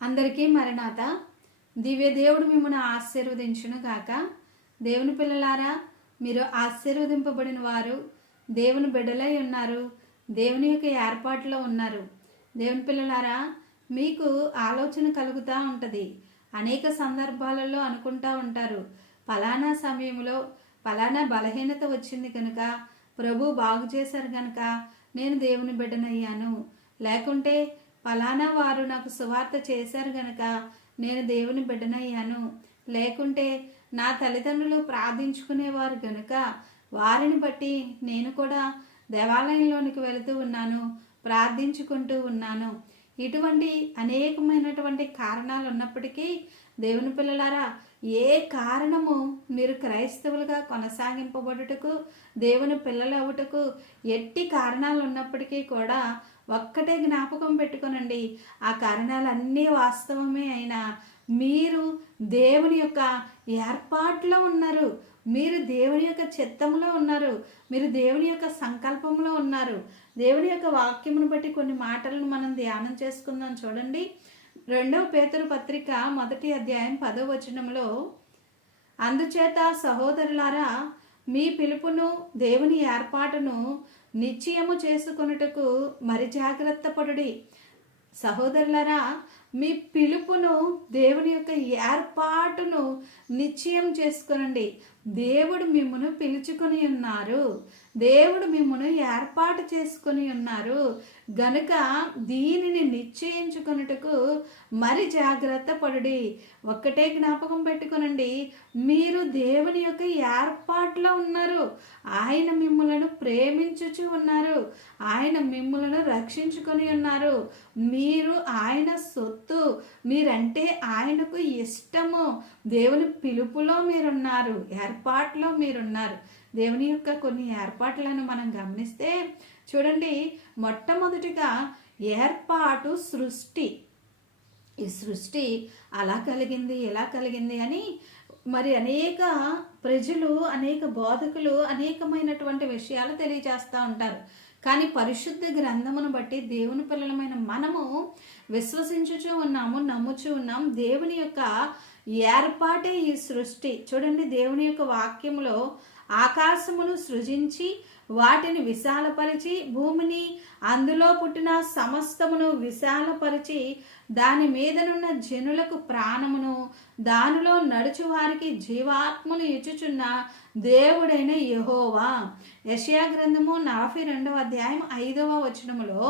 అందరికీ మరణాత. దివ్య దేవుడు మిమ్మల్ని ఆశీర్వదించును గాక. దేవుని పిల్లలారా మీరు ఆశీర్వదింపబడిన వారు దేవుని బిడ్డలై ఉన్నారు. దేవుని యొక్క ఏర్పాటులో ఉన్నారు. దేవుని పిల్లలారా మీకు ఆలోచన కలుగుతూ ఉంటుంది. అనేక సందర్భాలలో అనుకుంటా ఉంటారు. ఫలానా సమయంలో ఫలానా బలహీనత వచ్చింది కనుక ప్రభు బాగు చేశారు కనుక నేను దేవుని బిడ్డనయ్యాను. లేకుంటే ఫలానా వారు నాకు సువార్త చేశారు గనక నేను దేవుని బిడ్డనయ్యాను. లేకుంటే నా తల్లిదండ్రులు ప్రార్థించుకునేవారు గనుక వారిని బట్టి నేను కూడా దేవాలయంలోనికి వెళుతూ ఉన్నాను ప్రార్థించుకుంటూ ఉన్నాను. ఇటువంటి అనేకమైనటువంటి కారణాలు ఉన్నప్పటికీ దేవుని పిల్లలారా ఏ కారణము మీరు క్రైస్తవులుగా కొనసాగింపబడుటకు దేవుని పిల్లలవుటకు ఎట్టి కారణాలు ఉన్నప్పటికీ కూడా ఒక్కటే జ్ఞాపకం పెట్టుకోనండి. ఆ కారణాలన్నీ వాస్తవమే అయినా మీరు దేవుని యొక్క ఏర్పాట్లో ఉన్నారు. మీరు దేవుని యొక్క చిత్తంలో ఉన్నారు. మీరు దేవుని యొక్క సంకల్పంలో ఉన్నారు. దేవుని యొక్క వాక్యమును బట్టి కొన్ని మాటలను మనం ధ్యానం చేసుకుందాం చూడండి. రెండవ పేతురు పత్రిక మొదటి అధ్యాయం పదో వచనంలో అందుచేత సహోదరులారా మీ పిలుపును దేవుని ఏర్పాటును నిశ్చయము చేసుకొనుటకు మరి జాగ్రత్త పడుడి. సహోదరులరా మీ పిలుపును దేవుని యొక్క ఏర్పాటును నిశ్చయం చేసుకునండి. దేవుడు మిమ్మను పిలుచుకొని ఉన్నారు. దేవుడు మిమ్మను ఏర్పాటు చేసుకొని ఉన్నారు. గనుక దీనిని నిశ్చయించుకొనుటకు మరి జాగ్రత్త పడుడి. ఒక్కటే జ్ఞాపకం పెట్టుకునండి మీరు దేవుని యొక్క ఏర్పాట్లో ఉన్నారు. ఆయన మిమ్మలను ప్రేమించుచు ఉన్నారు. ఆయన మిమ్మలను రక్షించుకొని ఉన్నారు. మీరు ఆయన సొత్తు మీరంటే ఆయనకు ఇష్టము. దేవుని పిలుపులో మీరున్నారు ఏర్పాట్లో మీరున్నారు. దేవుని యొక్క కొన్ని ఏర్పాట్లను మనం గమనిస్తే చూడండి మొట్టమొదటిగా ఏర్పాటు సృష్టి. ఈ సృష్టి అలా కలిగింది ఎలా కలిగింది అని మరి అనేక ప్రజలు అనేక బోధకులు అనేకమైనటువంటి విషయాలు తెలియజేస్తూ ఉంటారు. కానీ పరిశుద్ధ గ్రంథమును బట్టి దేవుని పిల్లలమైన మనము విశ్వసించుచూ ఉన్నాము నమ్ముచూ ఉన్నాం. దేవుని యొక్క ఏర్పాటే ఈ సృష్టి. చూడండి దేవుని యొక్క వాక్యంలో ఆకాశమును సృజించి వాటిని విశాలపరిచి భూమిని అందులో పుట్టిన సమస్తమును విశాలపరిచి దాని మీదనున్న జనులకు ప్రాణమును దానిలో నడుచు వారికి జీవాత్మను ఇచ్చుచున్న దేవుడైన యహోవా. యషయా గ్రంథము నలభై రెండవ అధ్యాయం ఐదవ వచనములో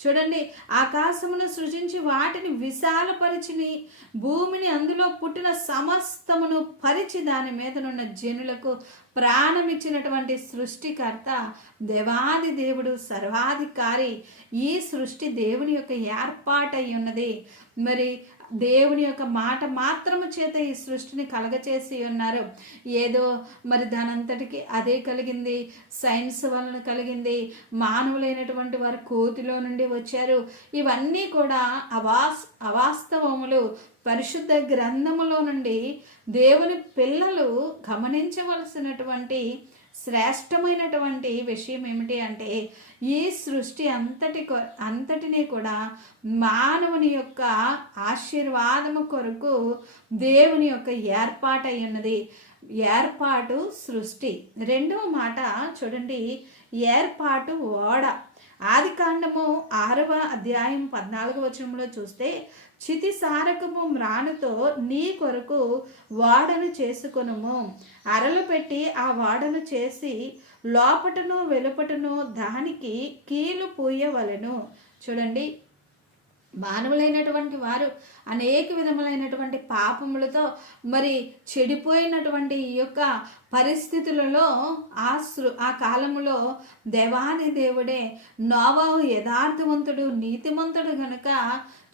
చూడండి ఆకాశమును సృజించి వాటిని విశాలపరిచిని భూమిని అందులో పుట్టిన సమస్తమును పరిచి దాని మీదనున్న జనులకు ప్రాణమిచ్చినటువంటి సృష్టికర్త దేవాది దేవుడు సర్వాధికారి ఈ సృష్టి దేవుని యొక్క ఏర్పాటై ఉన్నది. మరి దేవుని యొక్క మాట మాత్రము చేత ఈ సృష్టిని కలగచేసి ఉన్నారు. ఏదో మరి దానంతటికి అదే కలిగింది సైన్స్ వలన కలిగింది మానవులైనటువంటి వారు కోతిలో నుండి వచ్చారు. ఇవన్నీ కూడా అవాస్ అవాస్తవములు పరిశుద్ధ గ్రంథములో నుండి దేవుని పిల్లలు గమనించవలసినటువంటి శ్రేష్టమైనటువంటి విషయం ఏమిటి అంటే ఈ సృష్టి అంతటి అంతటినీ కూడా మానవుని యొక్క ఆశీర్వాదము కొరకు దేవుని యొక్క ఏర్పాటై ఉన్నది. ఏర్పాటు సృష్టి. రెండవ మాట చూడండి. ఏర్పాటు ఓడ. ఆది కాండము ఆరవ అధ్యాయం పద్నాలుగు వచనంలో చూస్తే చితి సారకము మ్రానుతో నీ కొరకు వాడను చేసుకొనుము. అరలు పెట్టి ఆ వాడను చేసి లోపటను వెలుపటను దానికి కీలు పూయవలను. చూడండి మానవులైనటువంటి వారు అనేక విధములైనటువంటి పాపములతో మరి చెడిపోయినటువంటి ఈ యొక్క పరిస్థితులలో ఆ సృ ఆ కాలంలో దేవాది దేవుడే నోవాహు యథార్థవంతుడు నీతిమంతుడు గనుక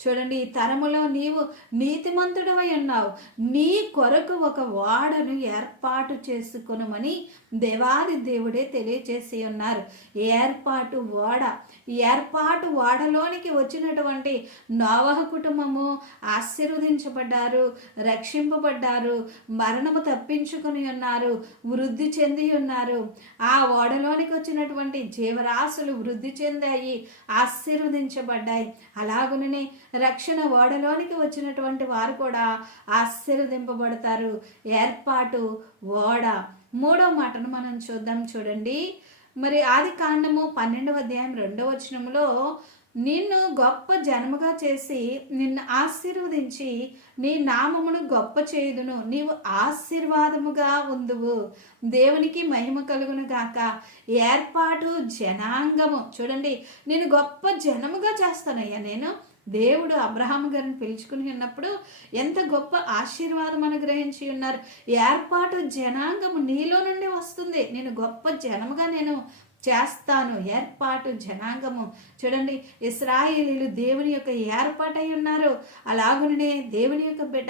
చూడండి ఈ తరములో నీవు నీతిమంతుడమై ఉన్నావు. నీ కొరకు ఒక వాడను ఏర్పాటు చేసుకునమని దేవాది దేవుడే తెలియచేసి ఉన్నారు. ఏర్పాటు ఓడ ఏర్పాటు ఓడలోనికి వచ్చినటువంటి నోవహ కుటుంబము ఆశీర్వదించబడ్డారు రక్షింపబడ్డారు మరణము తప్పించుకుని ఉన్నారు వృద్ధి చెంది ఉన్నారు. ఆ ఓడలోనికి వచ్చినటువంటి జీవరాశులు వృద్ధి చెందాయి ఆశీర్వదించబడ్డాయి. అలాగుననే రక్షణ ఓడలోనికి వచ్చినటువంటి వారు కూడా ఆశీర్వదింపబడతారు. ఏర్పాటు ఓడ. మూడో మాటను మనం చూద్దాం చూడండి. మరి ఆది కాండము పన్నెండవ అధ్యాయం రెండవ వచనములో నిన్ను గొప్ప జన్మగా చేసి నిన్ను ఆశీర్వదించి నీ నామమును గొప్ప చేయుదును. నీవు ఆశీర్వాదముగా ఉందువు. దేవునికి మహిమ కలుగును గాక. ఏర్పాటు జనాంగము. చూడండి నేను గొప్ప జనముగా చేస్తానయ్యా నేను. దేవుడు అబ్రహాం గారిని పిలుచుకుని ఉన్నప్పుడు ఎంత గొప్ప ఆశీర్వాదం అనుగ్రహించి ఉన్నారు. ఏర్పాటు జనాంగము నీలో నుండి వస్తుంది. నేను గొప్ప జనముగా నేను చేస్తాను. ఏర్పాటు జనాంగము. చూడండి ఇస్రాయేలీలు దేవుని యొక్క ఏర్పాటై ఉన్నారు. అలాగునే దేవుని యొక్క బిడ్డ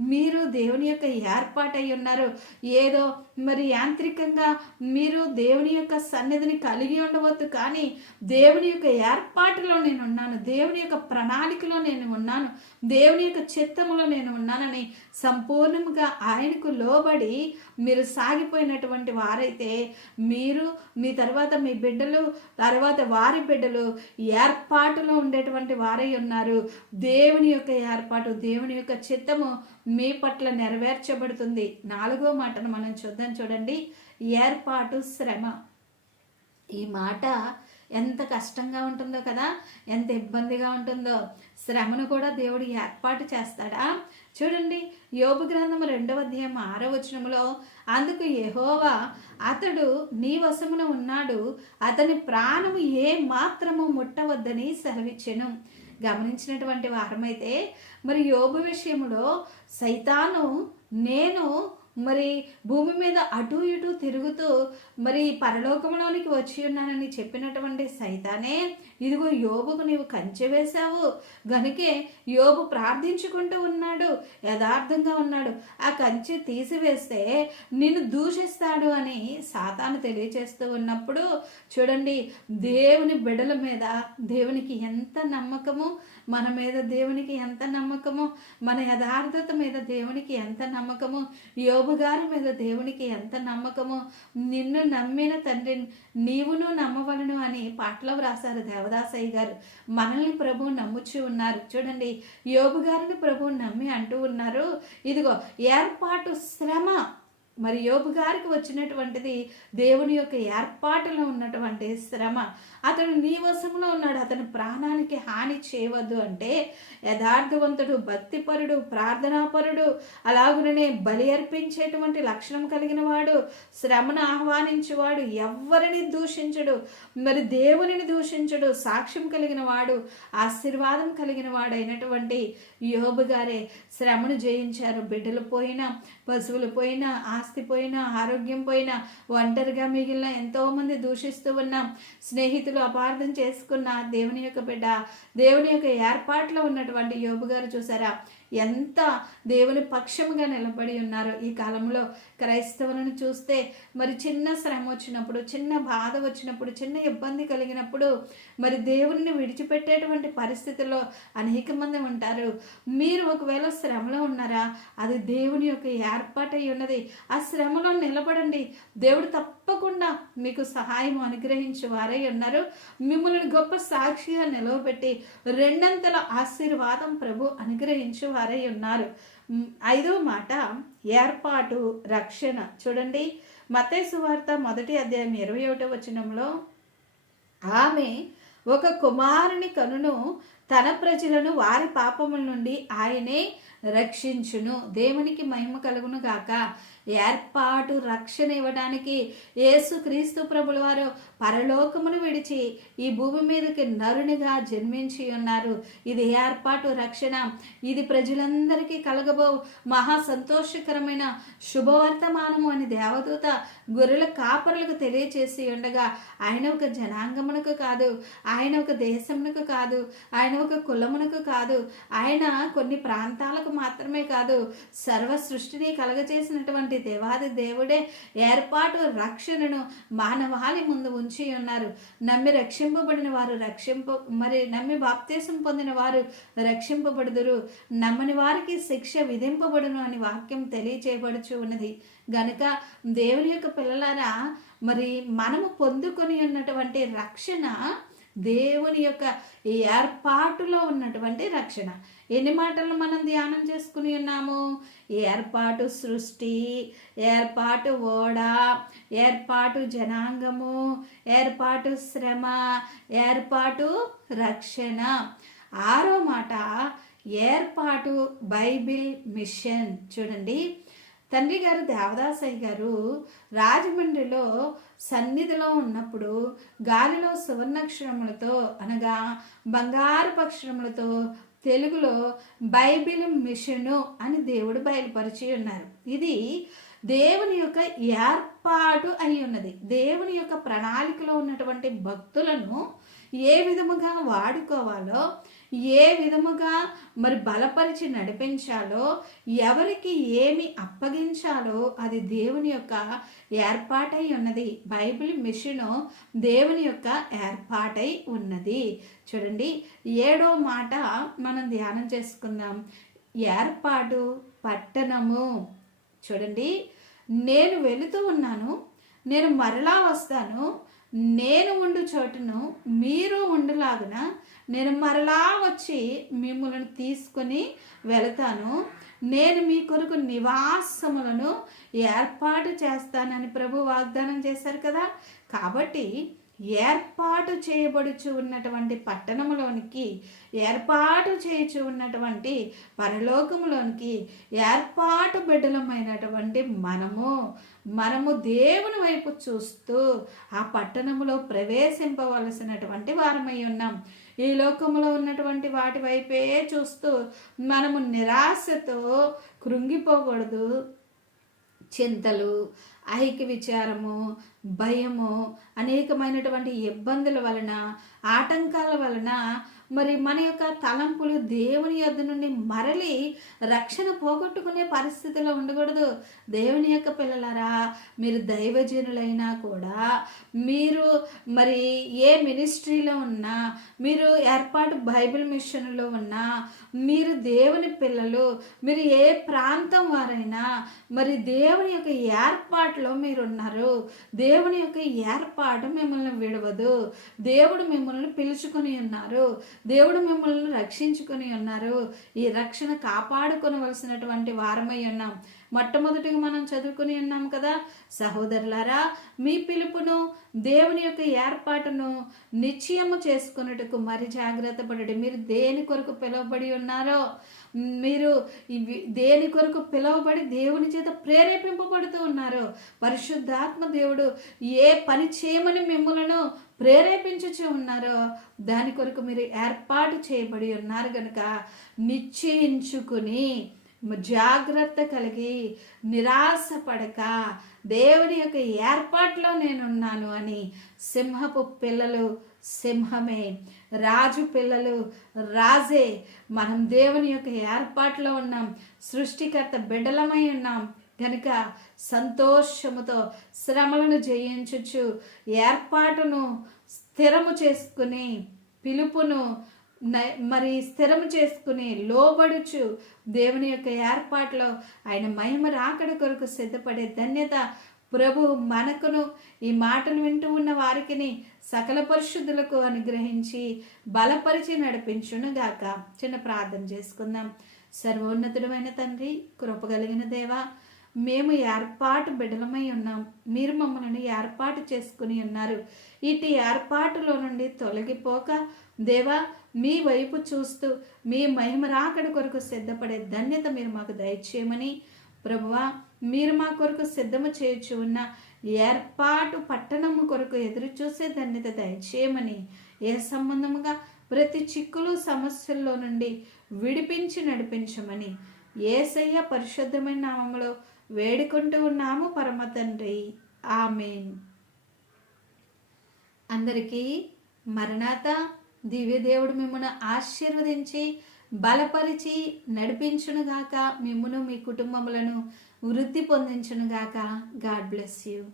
మీరు దేవుని యొక్క ఏర్పాటై ఉన్నారు. ఏదో మరి యాంత్రికంగా మీరు దేవుని యొక్క సన్నిధిని కలిగి ఉండవద్దు. కానీ దేవుని యొక్క ఏర్పాటులో నేను ఉన్నాను. దేవుని యొక్క ప్రణాళికలో నేను ఉన్నాను. దేవుని యొక్క చిత్తములో నేను ఉన్నానని సంపూర్ణంగా ఆయనకు లోబడి మీరు సాగిపోయినటువంటి వారైతే మీరు మీ తర్వాత మీ బిడ్డలు తర్వాత వారి బిడ్డలు ఏర్పాటులో ఉండేటువంటి వారై ఉన్నారు. దేవుని యొక్క ఏర్పాటు దేవుని యొక్క చిత్తము మీ పట్ల నెరవేర్చబడుతుంది. నాలుగో మాటను మనం చూద్దాం. చూడండి. ఏర్పాటు శ్రమ. ఈ మాట ఎంత కష్టంగా ఉంటుందో కదా ఎంత ఇబ్బందిగా ఉంటుందో. శ్రమను కూడా దేవుడు ఏర్పాటు చేస్తాడా? చూడండి యోగు గ్రంథం రెండవ అధ్యాయం ఆరో వచనంలో అందుకు యహోవా అతడు నీ వశమున ఉన్నాడు. అతని ప్రాణము ఏ మాత్రము ముట్టవద్దని సెలవిచ్చెను. గమనించినటువంటి వారమైతే మరి యోగు విషయంలో సైతాను నేను మరి భూమి మీద అటు ఇటు తిరుగుతూ మరి పరలోకంలోనికి వచ్చి ఉన్నానని చెప్పినటువంటి సైతానే ఇదిగో యోబుకు నీవు కంచె వేశావు. గనుకే యోబు ప్రార్థించుకుంటూ ఉన్నాడు యథార్థంగా ఉన్నాడు. ఆ కంచె తీసివేస్తే నిన్ను దూషిస్తాడు అని సాతాను తెలియచేస్తూ ఉన్నప్పుడు చూడండి దేవుని బిడల మీద దేవునికి ఎంత నమ్మకము? మన మీద దేవునికి ఎంత నమ్మకము? మన యథార్థత మీద దేవునికి ఎంత నమ్మకము? యోబు గారి మీద దేవునికి ఎంత నమ్మకమో నిన్ను నమ్మిన తండ్రి నీవును నమ్మవలను అని పాటలో వ్రాసారు దేవదాసయ్య గారు. మనల్ని ప్రభు నమ్ముచు ఉన్నారు. చూడండి యోబు గారిని ప్రభు నమ్మి అంటూ ఉన్నారు. ఇదిగో ఏర్పాటు శ్రమ మరి యోబు గారికి వచ్చినటువంటిది దేవుని యొక్క ఏర్పాటులో ఉన్నటువంటి శ్రమ. అతడు నీ వశంలో ఉన్నాడు. అతని ప్రాణానికి హాని చేయవద్దు అంటే యథార్థవంతుడు భక్తిపరుడు ప్రార్థనాపరుడు అలాగుననే బలి అర్పించేటువంటి లక్షణం కలిగిన వాడు శ్రమను ఆహ్వానించేవాడు ఎవరిని దూషించడు మరి దేవునిని దూషించడు సాక్ష్యం కలిగిన వాడు ఆశీర్వాదం కలిగిన వాడు అయినటువంటి యోబు గారే శ్రమను జయించారు. బిడ్డలు పోయినా పశువులు పోయినా ఆస్తి పోయినా ఆరోగ్యం పోయినా ఒంటరిగా మిగిలిన ఎంతోమంది దూషిస్తూ ఉన్నాం స్నేహితులు అపార్థం చేసుకున్న దేవుని యొక్క బిడ్డ దేవుని యొక్క ఏర్పాట్లో ఉన్నటువంటి యోబు గారు చూసారా? ఎంత దేవుని పక్షముగా నిలబడి ఉన్నారు ఈ కాలంలో క్రైస్తవులను చూస్తే మరి చిన్న శ్రమ వచ్చినప్పుడు చిన్న బాధ వచ్చినప్పుడు చిన్న ఇబ్బంది కలిగినప్పుడు మరి దేవుని విడిచిపెట్టేటువంటి పరిస్థితుల్లో అనేక మంది ఉంటారు. మీరు ఒకవేళ శ్రమలో ఉన్నారా? అది దేవుని యొక్క ఏర్పాటై ఉన్నది. ఆ శ్రమలో నిలబడండి. దేవుడు తప్పకుండా మీకు సహాయం అనుగ్రహించి వారై ఉన్నారు. మిమ్మల్ని గొప్ప సాక్షిగా నిలవబెట్టి రెండంతల ఆశీర్వాదం ప్రభు అనుగ్రహించి వారై ఉన్నారు. ఐదో మాట ఏర్పాటు రక్షణ. చూడండి మతేసు వార్త మొదటి అధ్యాయం ఇరవై ఒకటో వచనంలో ఆమె ఒక కుమారుని కనును తన ప్రజలను వారి పాపముల నుండి ఆయనే రక్షించును. దేవునికి మహిమ కలుగును గాక. ఏర్పాటు రక్షణ ఇవ్వడానికి యేసు క్రీస్తు ప్రభుల వారు పరలోకమును విడిచి ఈ భూమి మీదకి నరునిగా జన్మించి ఉన్నారు. ఇది ఏర్పాటు రక్షణ. ఇది ప్రజలందరికీ కలగబో మహా సంతోషకరమైన శుభవర్తమానము అని దేవదూత గొర్రెల కాపరులకు తెలియచేసి ఉండగా ఆయన ఒక జనాంగమునకు కాదు ఆయన ఒక దేశమునకు కాదు ఆయన ఆయన ఒక కులమునకు కాదు ఆయన కొన్ని ప్రాంతాలకు మాత్రమే కాదు సర్వ సృష్టిని కలగచేసినటువంటి దేవాది దేవుడే ఏర్పాటు రక్షణను మానవాళి ముందు ఉంచి ఉన్నారు. నమ్మి రక్షింపబడిన వారు రక్షింప మరి నమ్మి బాప్తేశం పొందిన వారు రక్షింపబడుదురు. నమ్మని వారికి శిక్ష విధింపబడును అని వాక్యం తెలియచేయబడుచు ఉన్నది. గనుక దేవుని యొక్క పిల్లలారా మరి మనము పొందుకొని ఉన్నటువంటి రక్షణ దేవుని యొక్క ఏర్పాటులో ఉన్నటువంటి రక్షణ. ఎన్ని మాటలు మనం ధ్యానం చేసుకుని ఉన్నాము? ఏర్పాటు సృష్టి ఏర్పాటు ఓడ ఏర్పాటు జనాంగము ఏర్పాటు శ్రమ ఏర్పాటు రక్షణ. ఆరో మాట ఏర్పాటు బైబిల్ మిషన్. చూడండి. తండ్రి గారు దేవదాసయ్య గారు రాజమండ్రిలో సన్నిధిలో ఉన్నప్పుడు గాలిలో సువర్ణక్షరములతో అనగా బంగారు అక్షరములతో తెలుగులో బైబిల్ మిషను అని దేవుడు బయలుపరిచి ఉన్నారు. ఇది దేవుని యొక్క ఏర్పాటు అయి ఉన్నది. దేవుని యొక్క ప్రణాళికలో ఉన్నటువంటి భక్తులను ఏ విధముగా వాడుకోవాలో ఏ విధముగా మరి బలపరిచి నడిపించాలో ఎవరికి ఏమి అప్పగించాలో అది దేవుని యొక్క ఏర్పాటై ఉన్నది. బైబిల్ మిషను దేవుని యొక్క ఏర్పాటై ఉన్నది. చూడండి ఏడో మాట మనం ధ్యానం చేసుకుందాం. ఏర్పాటు పట్టణము. చూడండి నేను వెళుతూ ఉన్నాను నేను మరలా వస్తాను నేను ఉండు చోటును మీరు ఉండులాగున నేను మరలా వచ్చి మిమ్మల్ని తీసుకొని వెళతాను. నేను మీ కొరకు నివాసములను ఏర్పాటు చేస్తానని ప్రభు వాగ్దానం చేశారు కదా. కాబట్టి ఏర్పాటు చేయబడుచు ఉన్నటువంటి పట్టణంలోనికి ఏర్పాటు చేయుచు ఉన్నటువంటి పరలోకంలోనికి ఏర్పాటు బిడ్డలమైనటువంటి మనము మనము దేవుని వైపు చూస్తూ ఆ పట్టణములో ప్రవేశింపవలసినటువంటి వారమై ఉన్నాం. ఈ లోకంలో ఉన్నటువంటి వాటి వైపే చూస్తూ మనము నిరాశతో కృంగిపోకూడదు. చింతలు ఐక్య విచారము భయము అనేకమైనటువంటి ఇబ్బందుల వలన ఆటంకాల వలన మరి మన యొక్క తలంపులు దేవుని యొద్ నుండి మరలి రక్షణ పోగొట్టుకునే పరిస్థితిలో ఉండకూడదు. దేవుని యొక్క పిల్లలరా మీరు దైవజనులైనా కూడా మీరు మరి ఏ మినిస్ట్రీలో ఉన్నా మీరు ఏర్పాటు బైబిల్ మిషన్లో ఉన్నా మీరు దేవుని పిల్లలు మీరు ఏ ప్రాంతం వారైనా మరి దేవుని యొక్క ఏర్పాటులో మీరు ఉన్నారు దేవుని యొక్క ఏర్పాటు మిమ్మల్ని విడవదు. దేవుడు మిమ్మల్ని పిలుచుకుని ఉన్నారు. దేవుడు మిమ్మల్ని రక్షించుకొని ఉన్నారు. ఈ రక్షణ కాపాడుకొనవలసినటువంటి వారమై ఉన్నాం. మొట్టమొదటిగా మనం చదువుకుని ఉన్నాం కదా సహోదరులారా మీ పిలుపును దేవుని యొక్క ఏర్పాటును నిశ్చయము చేసుకున్నట్టుకు మరి జాగ్రత్త పడండి. మీరు దేని కొరకు పిలువబడి ఉన్నారో మీరు దేని కొరకు పిలువబడి దేవుని చేత ప్రేరేపింపబడుతూ ఉన్నారు పరిశుద్ధాత్మ దేవుడు ఏ పని చేయమని మిమ్మలను ప్రేరేపించుచు ఉన్నారో దాని కొరకు మీరు ఏర్పాటు చేయబడి ఉన్నారు కనుక నిశ్చయించుకుని జాగ్రత్త కలిగి నిరాశ పడక దేవుని యొక్క ఏర్పాట్లో నేనున్నాను అని సింహపు పిల్లలు సింహమే. రాజు పిల్లలు రాజే మనం దేవుని యొక్క ఏర్పాట్లో ఉన్నాం సృష్టికర్త బిడ్డలమై ఉన్నాం. కనుక సంతోషముతో శ్రమలను జయించుచు ఏర్పాటును స్థిరము చేసుకుని పిలుపును మరి స్థిరం చేసుకుని లోబడుచు దేవుని యొక్క ఏర్పాట్లో ఆయన మహిమ రాకడ కొరకు సిద్ధపడే ధన్యత ప్రభు మనకును ఈ మాటలు వింటూ ఉన్న వారికి సకల పరిశుద్ధులకు అనుగ్రహించి బలపరిచి నడిపించునుగాక. చిన్న ప్రార్థన చేసుకుందాం. సర్వోన్నతుడమైన తండ్రి కృపగలిగిన దేవా మేము ఏర్పాటు బిడలమై ఉన్నాం. మీరు మమ్మల్ని ఏర్పాటు చేసుకుని ఉన్నారు. ఇటు ఏర్పాటులో నుండి తొలగిపోక దేవా మీ వైపు చూస్తూ మీ మహిమ రాకడ కొరకు సిద్ధపడే ధన్యత మీరు మాకు దయచేయమని ప్రభువా మీరు మా కొరకు సిద్ధము చేయొచ్చు ఉన్న ఏర్పాటు పట్టణము కొరకు ఎదురు చూసే ధన్యత దయచేయమని ఏ సంబంధముగా ప్రతి చిక్కులు సమస్యల్లో నుండి విడిపించి నడిపించమని ఏసయ్య పరిశుద్ధమైన నామంలో వేడుకుంటూ ఉన్నాము. పరమ తండ్రి. ఆమెన్. అందరికీ మరణాత దివ్యదేవుడు మిమ్మల్ని ఆశీర్వదించి బలపరిచి నడిపించునుగాక. మిమ్మును మీ కుటుంబములను వృద్ధి పొందించునుగాక. God bless you.